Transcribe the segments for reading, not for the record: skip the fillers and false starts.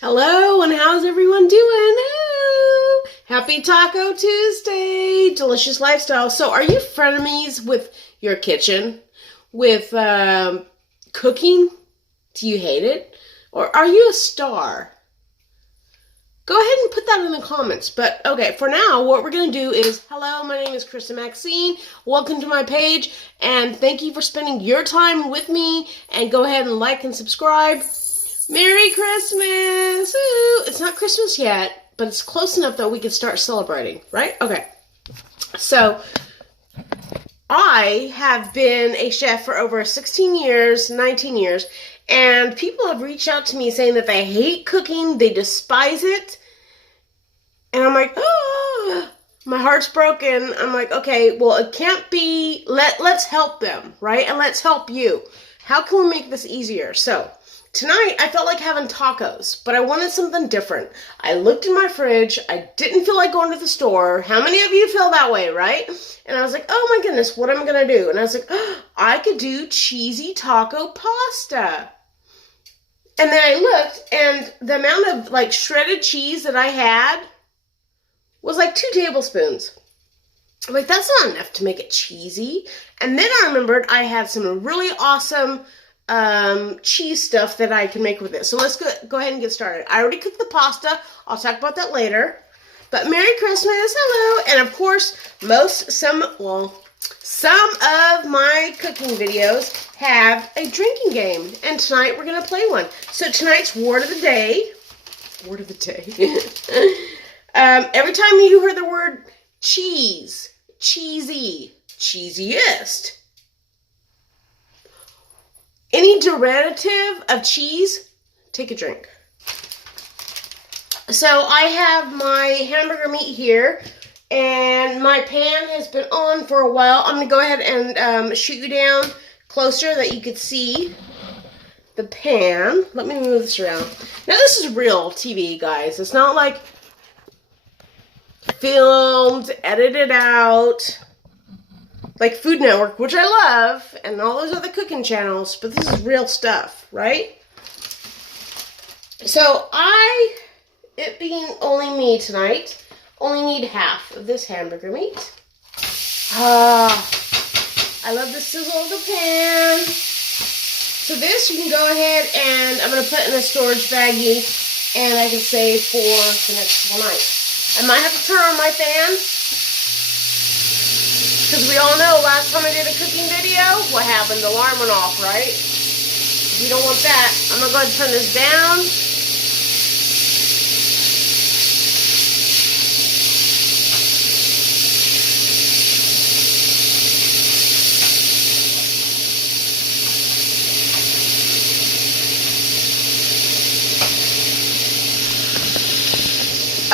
Hello, and how's everyone doing? Ooh, happy Taco Tuesday, delicious lifestyle. So, are you frenemies with your kitchen, with cooking? Do you hate it, or are you a star? Go ahead and put that in the comments. But okay, for now, what we're gonna do is, hello, my name is Krista Maxine. Welcome to my page, and thank you for spending your time with me. And go ahead and like and subscribe. Merry Christmas! Ooh, it's not Christmas yet, but it's close enough that we can start celebrating, right? Okay. So, I have been a chef for over 16 years, 19 years, and people have reached out to me saying that they hate cooking, they despise it, and I'm like, oh, my heart's broken. I'm like, okay, well, it can't be, let's help them, right? And let's help you. How can we make this easier? So, tonight, I felt like having tacos, but I wanted something different. I looked in my fridge. I didn't feel like going to the store. How many of you feel that way, right? And I was like, oh my goodness, what am I going to do? And I was like, oh, I could do cheesy taco pasta. And then I looked, and the amount of shredded cheese that I had was 2 tablespoons. I'm like, that's not enough to make it cheesy. And then I remembered I had some really awesome cheese stuff that I can make with it. So let's go ahead and get started. I already cooked the pasta. I'll talk about that later. But Merry Christmas, hello. And of course, some of my cooking videos have a drinking game. And tonight we're going to play one. So tonight's word of the day. Word of the day. Every time you hear the word cheese, cheesy, cheesiest, any derivative of cheese, take a drink. So I have my hamburger meat here, and my pan has been on for a while. I'm going to go ahead and shoot you down closer that you could see the pan. Let me move this around. Now this is real TV, guys. It's not like filmed, edited out, like Food Network, which I love, and all those other cooking channels, but this is real stuff, right? So it being only me tonight, only need half of this hamburger meat. I love the sizzle of the pan. So this you can go ahead and I'm going to put in a storage baggie, and I can save for the next couple nights. I might have to turn on my fan, because we all know last time I did a cooking video, what happened? The alarm went off, right? You don't want that. I'm going to go ahead and turn this down.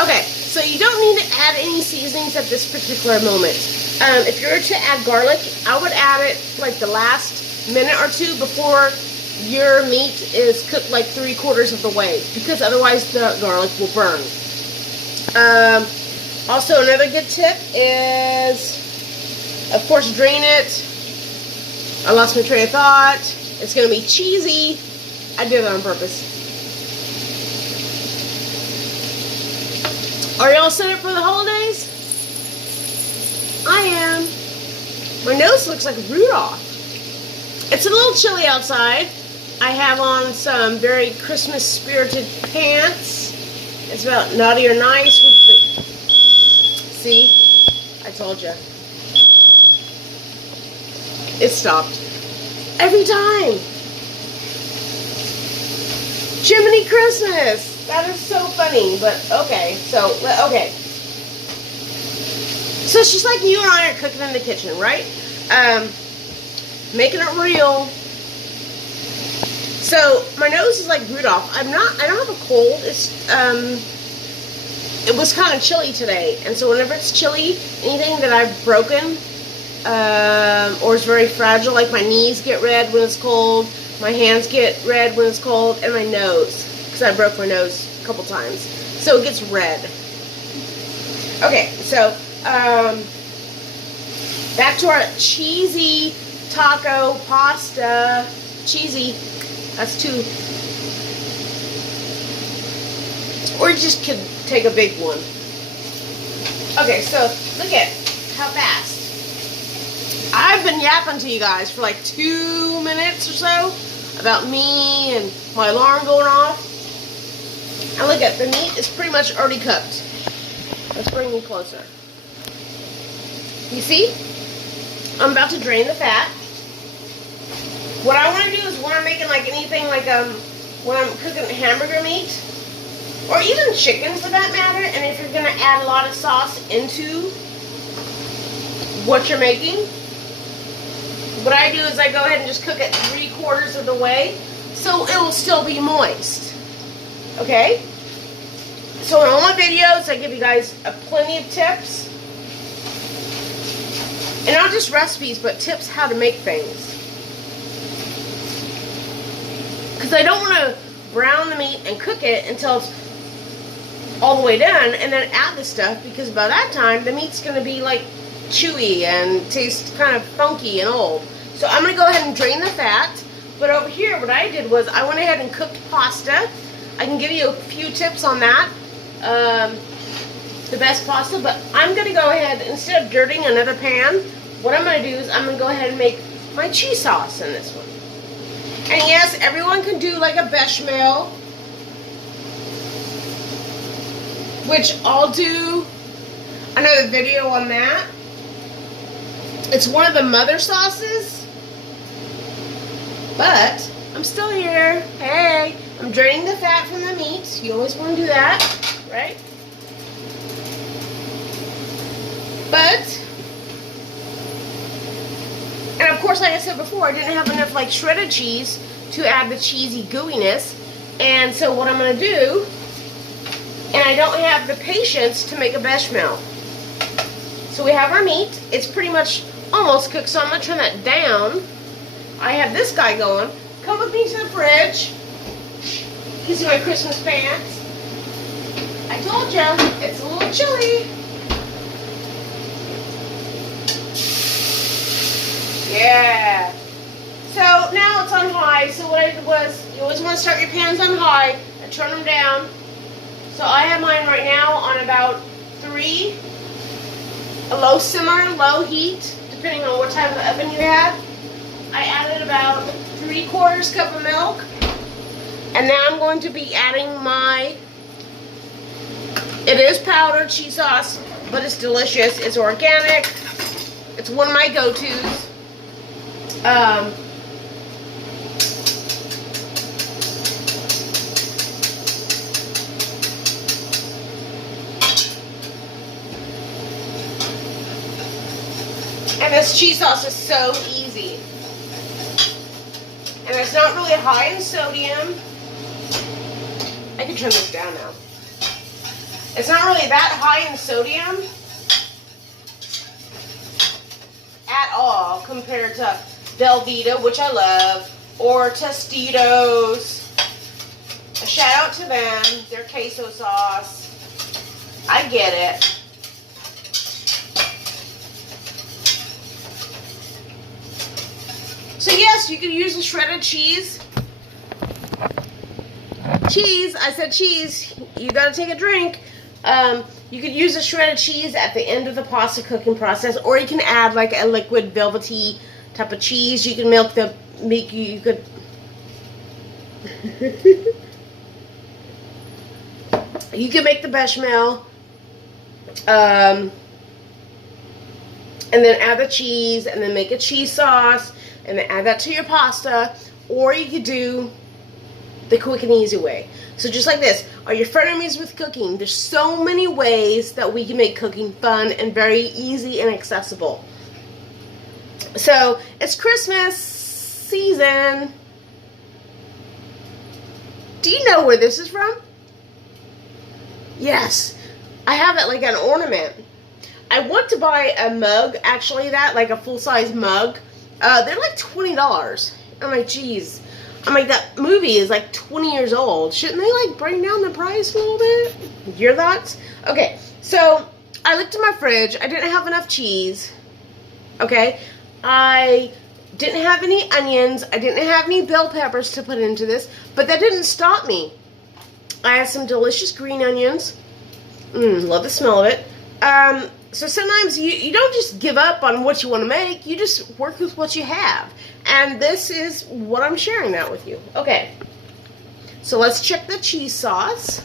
Okay, so you don't need to add any seasonings at this particular moment. If you were to add garlic, I would add it the last minute or two before your meat is cooked 3/4 of the way, because otherwise the garlic will burn. Also, another good tip is, of course, drain it. I lost my train of thought. It's going to be cheesy. I did it on purpose. Are y'all set up for the holidays? I am. My nose looks like Rudolph. It's a little chilly outside. I have on some very Christmas spirited pants. It's about naughty or nice with the... See? I told you. It stopped. Every time. Jiminy Christmas. That is so funny, but okay. So it's just like you and I are cooking in the kitchen, right? Making it real. So my nose is like Rudolph. I don't have a cold. It was kind of chilly today, and so whenever it's chilly, anything that I've broken or is very fragile, like my knees get red when it's cold, my hands get red when it's cold, and my nose, because I broke my nose a couple times, so it gets red. Okay, so back to our cheesy taco pasta. Cheesy. That's 2. Or you just could take a big one. Okay, so look at how fast. I've been yapping to you guys for like 2 minutes or so about me and my alarm going off. And look at, the meat is pretty much already cooked. Let's bring me closer. You see? I'm about to drain the fat. What I want to do is when I'm making like anything like when I'm cooking hamburger meat, or even chicken for that matter, and if you're going to add a lot of sauce into what you're making, what I do is I go ahead and just cook it 3/4 of the way so it will still be moist. Okay? So in all my videos, I give you guys plenty of tips. And not just recipes, but tips how to make things. Because I don't want to brown the meat and cook it until it's all the way done and then add the stuff, because by that time the meat's going to be like chewy and taste kind of funky and old. So I'm going to go ahead and drain the fat. But over here what I did was I went ahead and cooked pasta. I can give you a few tips on that. The best pasta, but I'm going to go ahead, instead of dirtying another pan, what I'm going to do is I'm going to go ahead and make my cheese sauce in this one. And yes, everyone can do like a bechamel, which I'll do another video on that. It's one of the mother sauces, but I'm still here. Hey, I'm draining the fat from the meat. You always want to do that, right? But, and of course, like I said before, I didn't have enough like shredded cheese to add the cheesy gooiness. And so what I'm going to do, and I don't have the patience to make a bechamel. So we have our meat. It's pretty much almost cooked, so I'm going to turn that down. I have this guy going. Come with me to the fridge. You can see my Christmas pants. I told you, it's a little chilly. Yeah. So now it's on high. So what I did was, you always want to start your pans on high and turn them down. So I have mine right now on about 3, a low simmer, low heat, depending on what type of oven you have. I added about 3/4 cup of milk. And now I'm going to be adding my, it is powdered cheese sauce, but it's delicious. It's organic. It's one of my go-tos. And this cheese sauce is so easy. And it's not really high in sodium. I can turn this down now. It's not really that high in sodium at all compared to Velveeta, which I love, or Tostitos. A shout out to them, their queso sauce. I get it. So yes, you can use the shredded cheese. Cheese, I said cheese. You gotta take a drink. You could use the shredded cheese at the end of the pasta cooking process, or you can add like a liquid velvety type of cheese. You can you could you can make the bechamel, and then add the cheese, and then make a cheese sauce, and then add that to your pasta. Or you could do the quick and easy way. So just like this, are your frenemies with cooking? There's so many ways that we can make cooking fun and very easy and accessible. So it's Christmas season. Do you know where this is from? Yes, I have it like an ornament. I want to buy a mug, actually, like a full-size mug. They're like $20. I'm like, geez. I'm like, that movie is like 20 years old. Shouldn't they like bring down the price a little bit? Your thoughts? Okay, so I looked in my fridge. I didn't have enough cheese. Okay, I didn't have any onions. I didn't have any bell peppers to put into this, but that didn't stop me. I have some delicious green onions. Love the smell of it. So sometimes you don't just give up on what you want to make. You just work with what you have. And this is what I'm sharing that with you. Okay. So let's check the cheese sauce.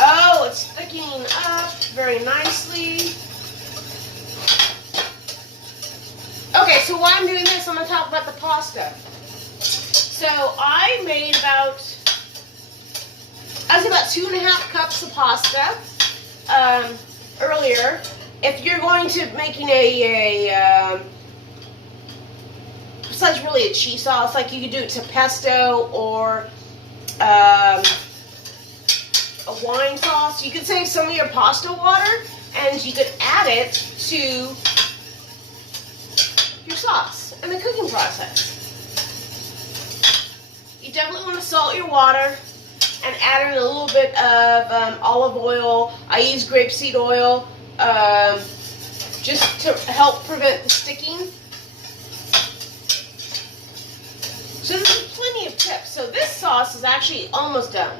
Oh, it's thickening up very nicely. Okay, so while I'm doing this, I'm going to talk about the pasta. So I made about 2.5 cups of pasta earlier. If you're going to making besides really a cheese sauce, like you could do it to pesto or a wine sauce, you could save some of your pasta water and you could add it to your sauce in the cooking process. You definitely want to salt your water and add in a little bit of olive oil. I use grapeseed oil just to help prevent the sticking. So there's plenty of tips. So this sauce is actually almost done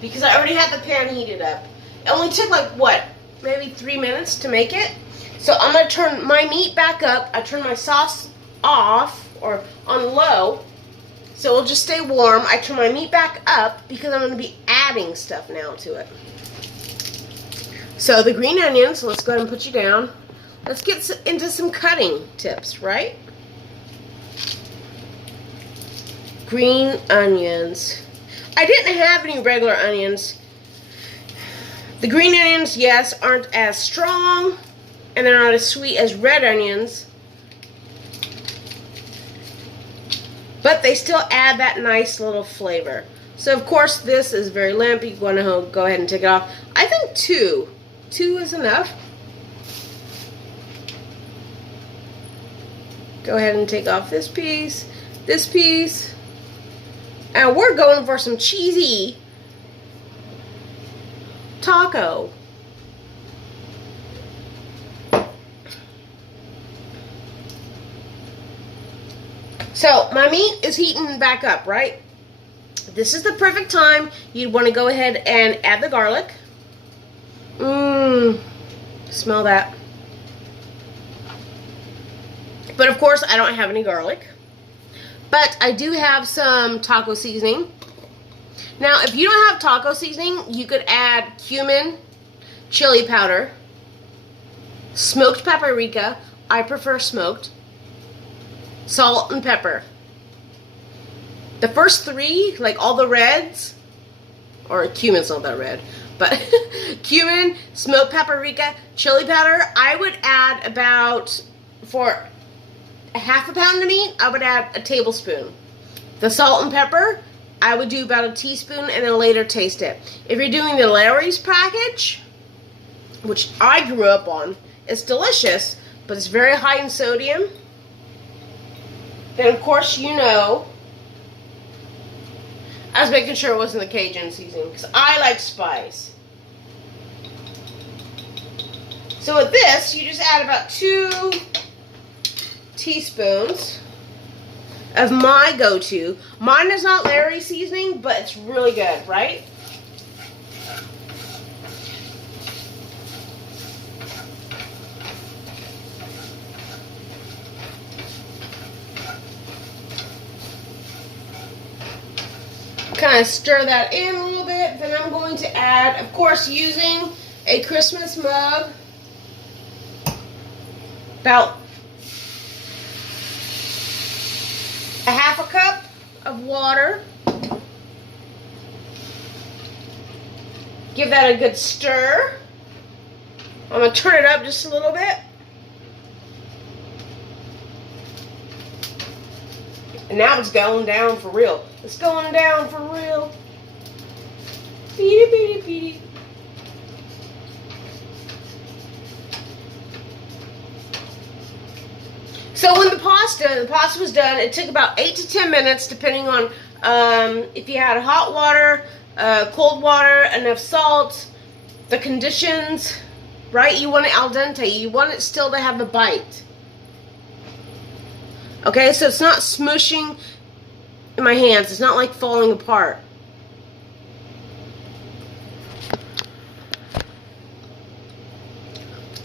because I already had the pan heated up. It only took like, what, maybe 3 minutes to make it. So I'm going to turn my meat back up. I turn my sauce off or on low so it'll just stay warm. I turn my meat back up because I'm going to be adding stuff now to it. So the green onions, let's go ahead and put you down. Let's get into some cutting tips, right? Green onions. I didn't have any regular onions. The green onions, yes, aren't as strong and they're not as sweet as red onions. But they still add that nice little flavor. So of course this is very limp. You want to go ahead and take it off. I think 2. 2 is enough. Go ahead and take off this piece. And we're going for some cheesy taco. So my meat is heating back up, right? This is the perfect time. You'd want to go ahead and add the garlic. Smell that. But of course, I don't have any garlic. But I do have some taco seasoning. Now, if you don't have taco seasoning, you could add cumin, chili powder, smoked paprika. I prefer smoked. Salt and pepper. The first 3, like all the reds, or cumin's not that red, but cumin, smoked paprika, chili powder, I would add about, for a half a pound of meat, I would add a tablespoon. The salt and pepper, I would do about a teaspoon and then later taste it. If you're doing the Larry's package, which I grew up on, it's delicious, but it's very high in sodium. Then of course you know, I was making sure it wasn't the Cajun seasoning because I like spice. So with this, you just add about 2 teaspoons of my go-to. Mine is not Larry's seasoning, but it's really good, right? Kind of stir that in a little bit. Then I'm going to add, of course, using a Christmas mug, about a half a cup of water. Give that a good stir. I'm going to turn it up just a little bit. And now it's going down for real. It's going down for real. Beady, beady, beady. So when the pasta was done, it took about 8 to 10 minutes, depending on if you had hot water, cold water, enough salt, the conditions, right? You want it al dente. You want it still to have a bite. Okay, so it's not smushing in my hands. It's not like falling apart.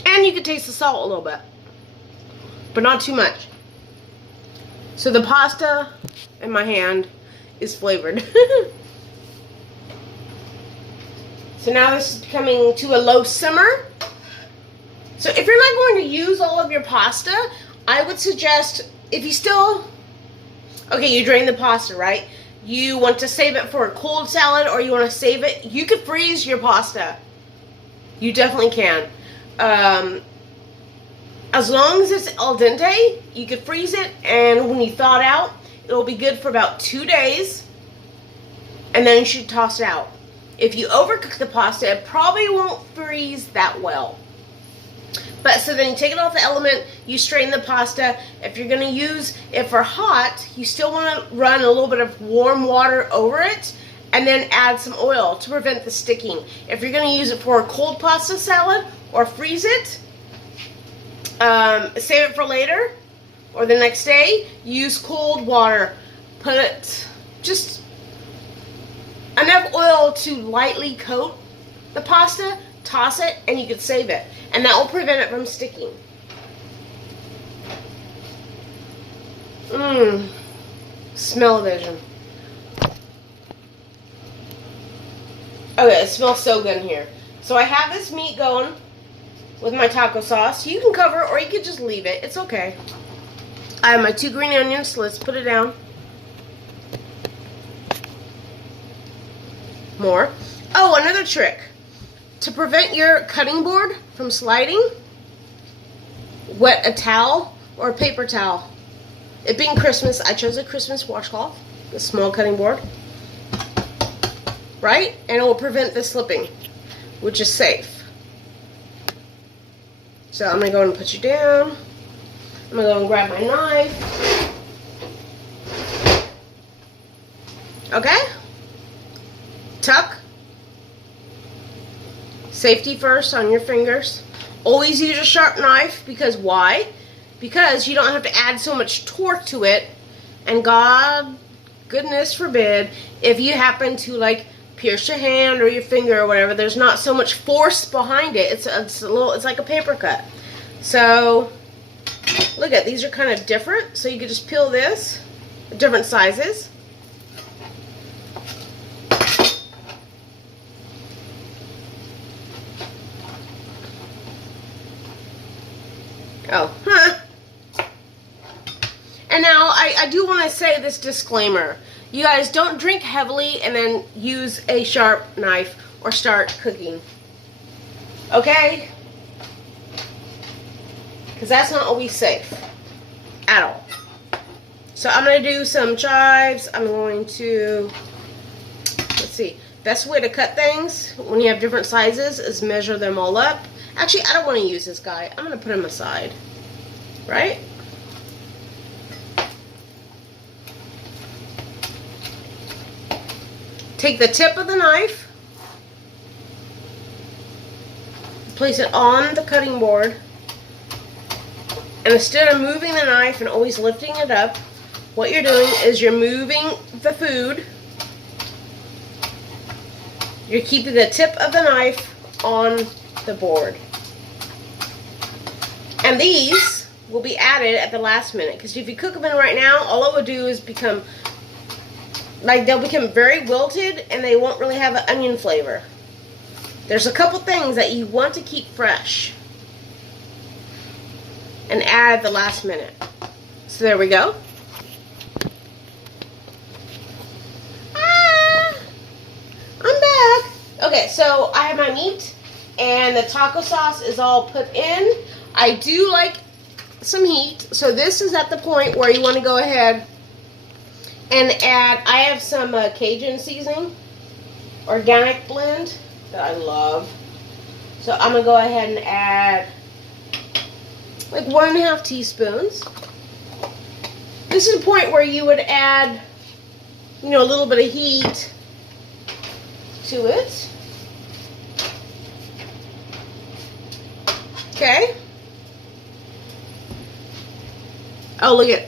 And you can taste the salt a little bit, but not too much. So the pasta in my hand is flavored. So now this is coming to a low simmer. So if you're not going to use all of your pasta, I would suggest, if you still, okay, you drain the pasta, right? You want to save it for a cold salad, or you want to save it, you could freeze your pasta. You definitely can. As long as it's al dente, you could freeze it, and when you thaw it out, it'll be good for about 2 days, and then you should toss it out. If you overcook the pasta, it probably won't freeze that well. But so then you take it off the element, you strain the pasta. If you're going to use it for hot, you still want to run a little bit of warm water over it, and then add some oil to prevent the sticking. If you're going to use it for a cold pasta salad or freeze it, save it for later or the next day, use cold water. Put it just enough oil to lightly coat the pasta, toss it, and you can save it. And that will prevent it from sticking. Smell-o-vision. Okay, it smells so good in here. So I have this meat going with my taco sauce. You can cover it or you can just leave it. It's okay. I have my 2 green onions, so let's put it down. More. Oh, another trick. To prevent your cutting board from sliding, wet a towel or a paper towel. It being Christmas, I chose a Christmas washcloth, the small cutting board. Right? And it will prevent the slipping, which is safe. So I'm going to go and put you down. I'm going to go and grab my knife. Okay? Tuck. Safety first on your fingers. Always use a sharp knife, because why? Because you don't have to add so much torque to it, and goodness forbid, if you happen to like pierce your hand or your finger or whatever, there's not so much force behind it. It's like a paper cut. So look at these are kind of different, so you could just peel this, different sizes. Oh, huh. And now I do want to say this disclaimer. You guys don't drink heavily and then use a sharp knife or start cooking. Okay? Because that's not always safe. At all. So I'm going to do some chives. I'm going to, let's see. Best way to cut things when you have different sizes is measure them all up. Actually, I don't want to use this guy. I'm going to put him aside. Right? Take the tip of the knife, place it on the cutting board, and instead of moving the knife and always lifting it up, what you're doing is you're moving the food. You're keeping the tip of the knife on the board. And these will be added at the last minute, because if you cook them in right now, all it would do is become, like, they'll become very wilted and they won't really have an onion flavor. There's a couple things that you want to keep fresh and add at the last minute. So there we go. I'm back. Okay, so I have my meat and the taco sauce is all put in. I do like some heat, so this is at the point where you want to go ahead and add, I have some Cajun seasoning, organic blend that I love. So I'm going to go ahead and add like 1.5 teaspoons. This is the point where you would add, you know, a little bit of heat to it. Okay. Oh, look at,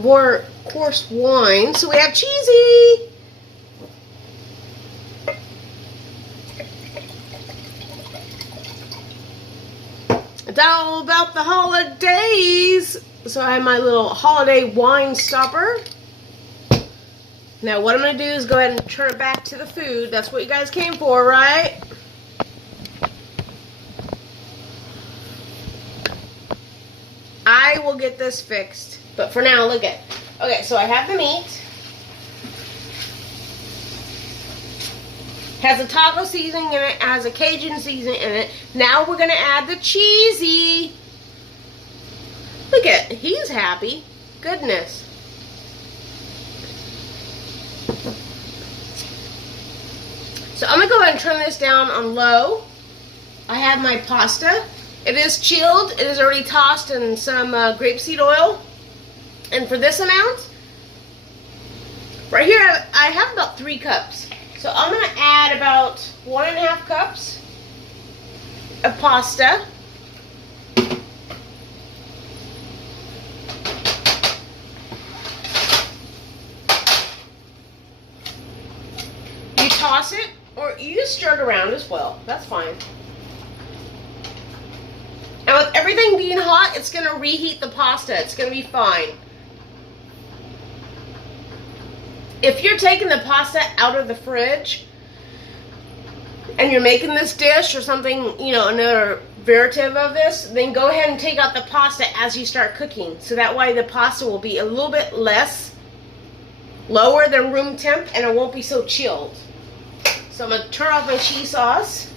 more coarse wine. So we have cheesy. It's all about the holidays. So I have my little holiday wine stopper. Now what I'm going to do is go ahead and turn it back to the food. That's what you guys came for, right? I will get this fixed. But for now, look at it. Okay, so I have the meat. Has a taco seasoning in it. Has a Cajun seasoning in it. Now we're going to add the cheesy. Look at it. He's happy. Goodness. So I'm going to go ahead and turn this down on low. I have my pasta. It is chilled. It is already tossed in some grapeseed oil. And for this amount, right here I have about 3 cups. So I'm going to add about 1.5 cups of pasta. You toss it, or you just stir it around as well. That's fine. And with everything being hot, it's going to reheat the pasta. It's going to be fine. If you're taking the pasta out of the fridge and you're making this dish or something, you know, another variative of this, then go ahead and take out the pasta as you start cooking. So that way the pasta will be a little bit lower than room temp, and it won't be so chilled. So I'm going to turn off my cheese sauce.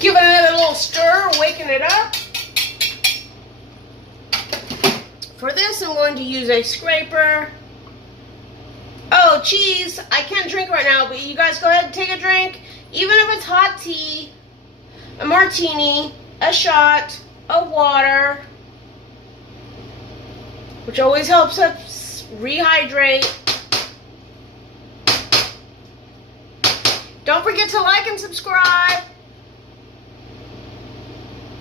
Give it another little stir, waking it up. For this, I'm going to use a scraper. Oh, cheese. I can't drink right now, but you guys go ahead and take a drink. Even if it's hot tea, a martini, a shot of water, which always helps us rehydrate. Don't forget to like and subscribe.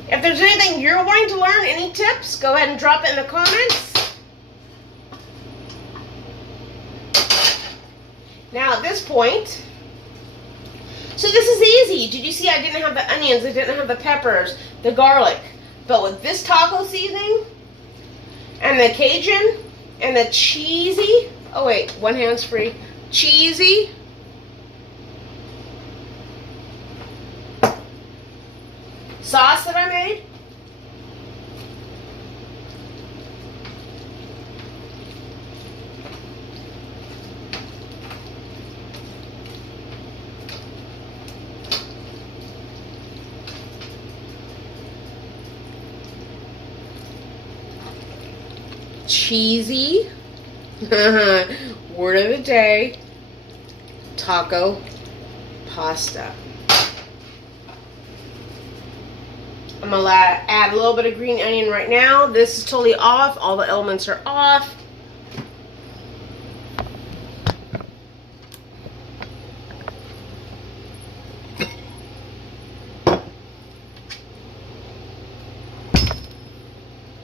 If there's anything you're wanting to learn, any tips, go ahead and drop it in the comments. Now at this point, so this is easy. Did you see I didn't have the onions, I didn't have the peppers, the garlic. But with this taco seasoning, and the Cajun, and the cheesy, oh wait, one hand's free, cheesy, sauce that I made. Cheesy. Word of the day. Taco pasta. I'm going to add a little bit of green onion right now. This is totally off. All the elements are off.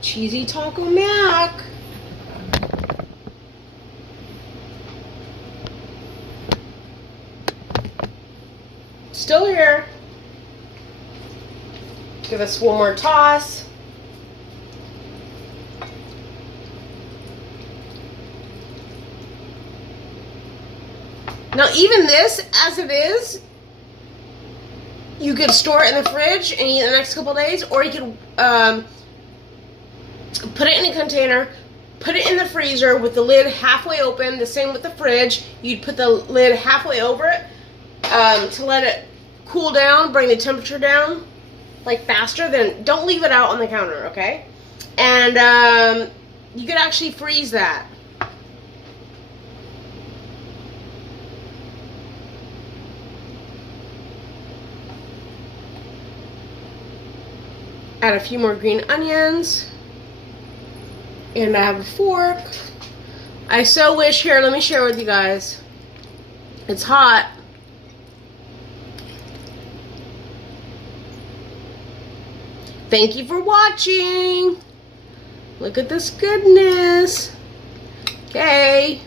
Cheesy taco mac. Still here. Give us one more toss. Now even this, as it is, you could store it in the fridge and eat it the next couple of days, or you could put it in a container, put it in the freezer with the lid halfway open. The same with the fridge. You'd put the lid halfway over it to let it cool down, bring the temperature down like faster. Then don't leave it out on the counter, okay? And you could actually freeze that. Add a few more green onions. And I have a fork. I so wish, here, let me share with you guys. It's hot. Thank you for watching. Look at this goodness. Okay.